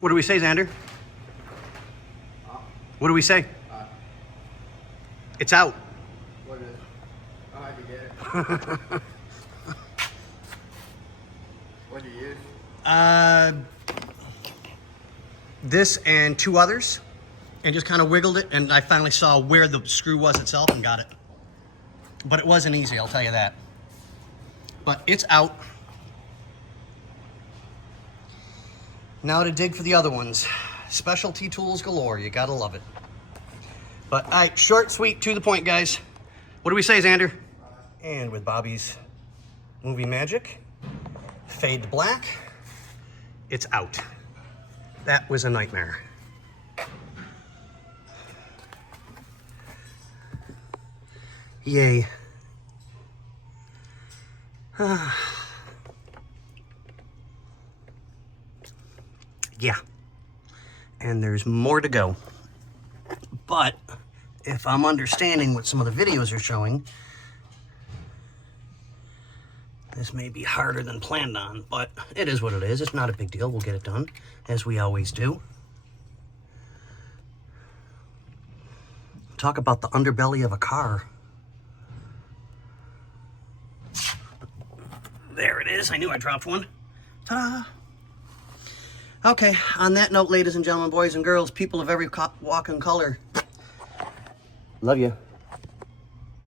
What do we say, Xander? What do we say? It's out. What is it? Oh, I can get it. What do you use? This and two others, and just kind of wiggled it, and I finally saw where the screw was itself and got it. But it wasn't easy, I'll tell you that. But it's out. Now to dig for the other ones. Specialty tools galore, you gotta love it. But all right, short, sweet, to the point, guys. What do we say, Xander? And with Bobby's movie magic, fade to black, it's out. That was a nightmare. Yay. Yeah. And there's more to go. But if I'm understanding what some of the videos are showing, this may be harder than planned on, but it is what it is. It's not a big deal. We'll get it done, as we always do. Talk about the underbelly of a car. There it is. I knew I dropped one. Ta-da! Okay, on that note, ladies and gentlemen, boys and girls, people of every walk and color, love you.